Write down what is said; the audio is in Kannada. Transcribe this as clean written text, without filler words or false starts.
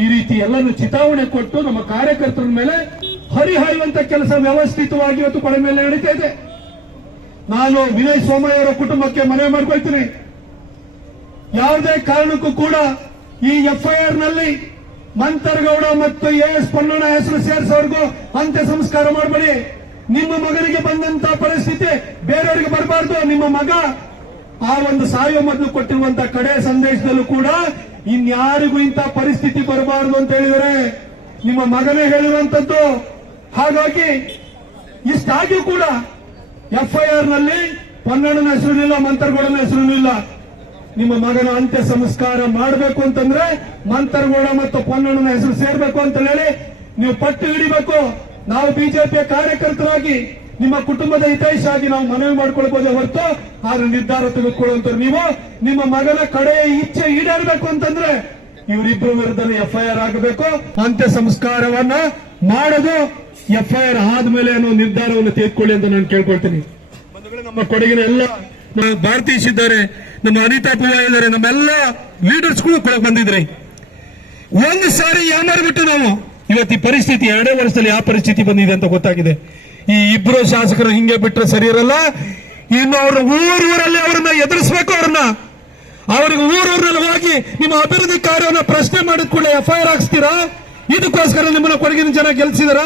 ಈ ರೀತಿ ಎಲ್ಲರೂ ಚಿತಾವಣೆ ಕೊಟ್ಟು ನಮ್ಮ ಕಾರ್ಯಕರ್ತರ ಮೇಲೆ ಹರಿಹಾಯುವಂತ ಕೆಲಸ ವ್ಯವಸ್ಥಿತವಾಗಿ ಇವತ್ತು ಕೊಡ ಮೇಲೆ ನಡೀತಾ ಇದೆ. ನಾನು ವಿನಯ್ ಸೋಮಯ್ಯ ಅವರ ಕುಟುಂಬಕ್ಕೆ ಮನವಿ ಮಾಡ್ಕೊಳ್ತೀನಿ, ಯಾವುದೇ ಕಾರಣಕ್ಕೂ ಕೂಡ ಈ ಎಫ್ಐಆರ್ ನಲ್ಲಿ ಮಂತರಗೌಡ ಮತ್ತು ಎಸ್ ಪೊನ್ನಣ್ಣ ಹೆಸರು ಸೇರಿಸೋರ್ಗೂ ಅಂತ್ಯ ಸಂಸ್ಕಾರ ಮಾಡಬೇಡಿ. ನಿಮ್ಮ ಮಗನಿಗೆ ಬಂದಂತ ಪರಿಸ್ಥಿತಿ ಬೇರೆಯವರಿಗೆ ಬರಬಾರ್ದು. ನಿಮ್ಮ ಮಗ ಆ ಒಂದು ಸಾಯುವ ಮೊದಲು ಕೊಟ್ಟಿರುವಂತ ಕಡೆ ಸಂದೇಶದಲ್ಲೂ ಕೂಡ ಇನ್ಯಾರಿಗೂ ಇಂಥ ಪರಿಸ್ಥಿತಿ ಬರಬಾರದು ಅಂತ ಹೇಳಿದರೆ ನಿಮ್ಮ ಮಗನೇ ಹೇಳಿರುವಂತದ್ದು. ಹಾಗಾಗಿ ಇಷ್ಟಾಗಿಯೂ ಕೂಡ ಎಫ್ಐಆರ್ ನಲ್ಲಿ ಪೊನ್ನಣ್ಣನ ಹೆಸರು ಇಲ್ಲ, ಮಂತರಗೌಡನ ಹೆಸರು ಇಲ್ಲ. ನಿಮ್ಮ ಮಗನ ಅಂತ್ಯ ಸಂಸ್ಕಾರ ಮಾಡಬೇಕು ಅಂತಂದ್ರೆ ಮಂತರಗೌಡ ಮತ್ತು ಪೊನ್ನಣ್ಣನ ಹೆಸರು ಸೇರ್ಬೇಕು ಅಂತ ಹೇಳಿ ನೀವು ಪಟ್ಟು ಹಿಡಿಬೇಕು. ನಾವು ಬಿಜೆಪಿಯ ಕಾರ್ಯಕರ್ತರಾಗಿ ನಿಮ್ಮ ಕುಟುಂಬದ ಹಿತೈಷಾಗಿ ನಾವು ಮನವಿ ಮಾಡ್ಕೊಳ್ಬಹುದೇ ಹೊರತು ಆದ್ರೆ ನಿರ್ಧಾರ ತೆಗೆದುಕೊಳ್ಳುವಂತ ನೀವು ನಿಮ್ಮ ಮಗನ ಕಡೆ ಇಚ್ಛೆ ಈಡೇರಬೇಕು ಅಂತಂದ್ರೆ ಇವರಿಬ್ಬರ ವಿರುದ್ಧ ಎಫ್ಐಆರ್ ಆಗಬೇಕು. ಅಂತ್ಯ ಸಂಸ್ಕಾರವನ್ನ ಮಾಡೋದು ಎಫ್ಐಆರ್ ಆದ್ಮೇಲೆ ಅನ್ನೋ ನಿರ್ಧಾರವನ್ನು ತೆಗೆದುಕೊಳ್ಳಿ ಅಂತ ನಾನು ಕೇಳ್ಕೊಳ್ತೀನಿ. ನಮ್ಮ ಕೊಡಗಿನ ಎಲ್ಲ ಭಾರತೀಶ್ ಇದ್ದಾರೆ, ನಮ್ಮ ಅನಿತಾ ಪೂವ ಇದ್ದಾರೆ, ನಮ್ಮೆಲ್ಲ ಲೀಡರ್ಸ್ಗಳು ಕೂಡ ಬಂದಿದ್ರಿ. ಒಂದು ಸಾರಿ ಏನಾರ್ಬಿಟ್ಟು ನಾವು ಇವತ್ತು ಈ ಪರಿಸ್ಥಿತಿ 2 ವರ್ಷದಲ್ಲಿ ಯಾವ ಪರಿಸ್ಥಿತಿ ಬಂದಿದೆ ಅಂತ ಗೊತ್ತಾಗಿದೆ. ಈ ಇಬ್ರು ಶಾಸಕರು ಹಿಂಗೆ ಬಿಟ್ಟರೆ ಸರಿ ಇರಲ್ಲ. ಇನ್ನು ಅವ್ರ ಊರಲ್ಲಿ ಅವ್ರನ್ನ ಎದುರಿಸಬೇಕು. ಅವ್ರಿಗೆ ಊರಲ್ಲಿ ಹೋಗಿ ನಿಮ್ಮ ಅಭಿವೃದ್ಧಿ ಕಾರ್ಯವನ್ನು ಪ್ರಶ್ನೆ ಮಾಡಿದ ಕೂಡ ಎಫ್ಐಆರ್ ಹಾಕ್ಸ್ತೀರಾ? ಇದಕ್ಕೋಸ್ಕರ ನಿಮ್ಮನ್ನ ಕೊಡಗಿನ ಜನ ಗೆಲ್ಸಿದಾರ.